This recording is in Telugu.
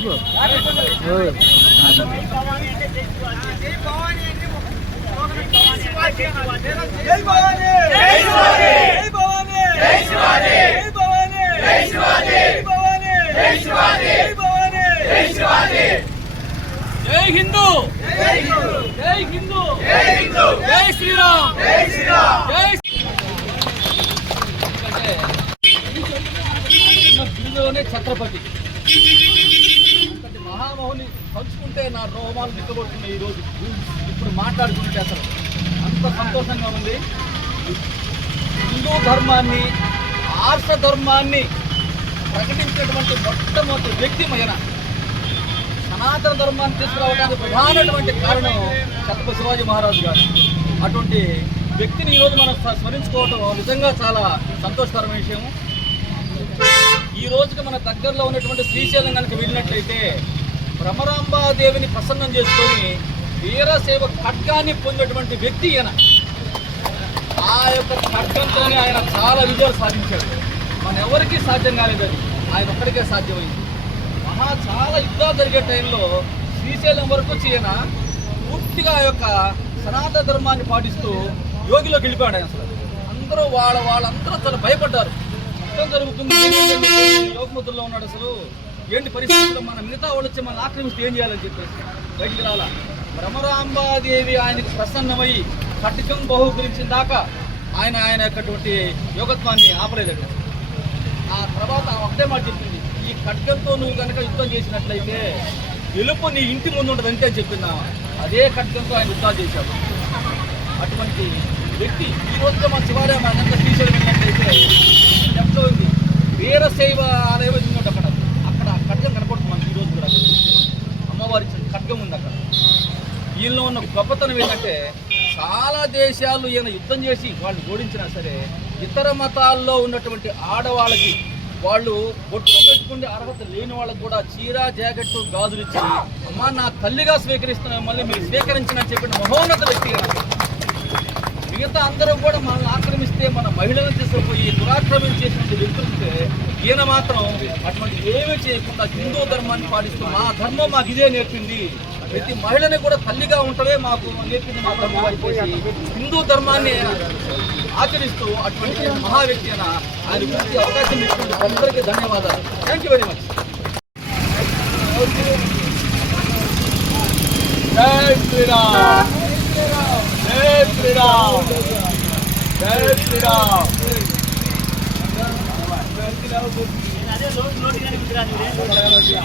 చెప్పు జై హిందూ జై హిందూ జై శ్రీరామ్ జై శ్రీరామ్ జై ఛత్రపతి అంతటి మహామహుని నా రోమాలు దిక్కబడుతున్నాయి ఈరోజు ఇప్పుడు మాట్లాడుకుంటే అసలు అంత సంతోషంగా ఉంది. హిందూ ధర్మాన్ని ఆర్ష ధర్మాన్ని ప్రకటించినటువంటి మొట్టమొదటి వ్యక్తి మైన సనాతన ధర్మాన్ని తీసుకురావడానికి ప్రధానటువంటి కారణం ఛత్రపతి శివాజీ మహారాజు గారు. అటువంటి వ్యక్తిని ఈరోజు మనం స్మరించుకోవడం నిజంగా చాలా సంతోషకరమైన విషయం రోజుకి మన దగ్గరలో ఉన్నటువంటి శ్రీశైలం కనుక వెళ్ళినట్లయితే భ్రమరాంబాదేవిని ప్రసన్నం చేసుకొని వీరసేవ ఖడ్గాన్ని పొందినటువంటి వ్యక్తి ఈయన. ఆ యొక్క ఖడ్గంతోనే ఆయన చాలా విజయాలు సాధించాడు. మన ఎవరికీ సాధ్యం కాలేదు అది. ఆయన ఒక్కడికే సాధ్యమైంది. మహా చాలా యుద్ధాలు జరిగే టైంలో శ్రీశైలం వరకు వచ్చి ఈయన పూర్తిగా ఆ యొక్క సనాతన ధర్మాన్ని పాటిస్తూ యోగిలోకి వెళ్ళిపోయాడు ఆయన అసలు. అందరూ వాళ్ళ వాళ్ళందరూ చాలా భయపడ్డారు. యుద్ధం జరుగుతుంది యోగముద్రలో ఉన్నాడు అసలు. ఏంటి పరిస్థితుల్లో మన మిగతా వాళ్ళు వచ్చి మన ఆక్రమిస్తే ఏం చేయాలని చెప్పేసి. బయటికి రాలా. భ్రమరాంబాదేవి ఆయనకు ప్రసన్నమై ఖడ్గం బహుకరించిన దాకా ఆయన ఆయన యొక్కటువంటి యోగత్వాన్ని ఆపలేదట. ఆ తర్వాత ఒకటే మాట చెప్పింది. ఈ ఖడ్గంతో నువ్వు కనుక యుద్ధం చేసినట్లయితే ఎలుపు నీ ఇంటి ముందు ఉండదు అంతే అని చెప్పింది అదే ఖడ్గంతో ఆయన యుద్ధాలు చేశాడు. అటువంటి వ్యక్తి ఈ రోజులో మన శివాలయం మనంతా శ్రీశైలం వెళ్ళినట్లయితే ఉంది? వీరశైవ ఆలయం ఉంది అక్కడ. అక్కడ ఖడ్గం కనపడుతుంది మనకి ఈ రోజు కూడా. అమ్మవారి ఖడ్గం ఉంది అక్కడ. ఈయనలో ఉన్న గొప్పతనం ఏంటంటే చాలా దేశాలు ఈయన యుద్ధం చేసి వాళ్ళు ఓడించినా సరే ఇతర మతాల్లో ఉన్నటువంటి ఆడవాళ్ళకి వాళ్ళు బొట్టు పెట్టుకునే అర్హత లేని వాళ్ళకి కూడా చీర జాకెట్ గాజులు ఇచ్చి అమ్మా నా తల్లిగా స్వీకరిస్తున్న మళ్ళీ మీరు స్వీకరించిన చెప్పిన మహోన్నత వ్యక్తి మిగతా అందరూ కూడా మనల్ని ఆక్రమిస్తే మన మహిళలను తీసుకుపోయి దురాక్రమం చేసినటువంటి వ్యక్తులుంటే ఈయన మాత్రం అటువంటి ఏమీ చేయకుండా హిందూ ధర్మాన్ని పాటిస్తూ మా ధర్మం మాకు ఇదే నేర్పింది. ప్రతి మహిళని కూడా తల్లిగా ఉంటవే మాకు నేర్పింది మా ధర్మం అయిపోయి హిందూ ధర్మాన్ని ఆచరిస్తూ అటువంటి మహా వ్యక్తి అయిన ఆయన గురించి అవకాశం ఇచ్చినందుకు అందరికీ ధన్యవాదాలు. థ్యాంక్ యూ వెరీ మచ్ జై శ్రీరామ్. జై శ్రీరామ్ జై శ్రీరామ్ అదే లోటు లోటు కానీ నీదే.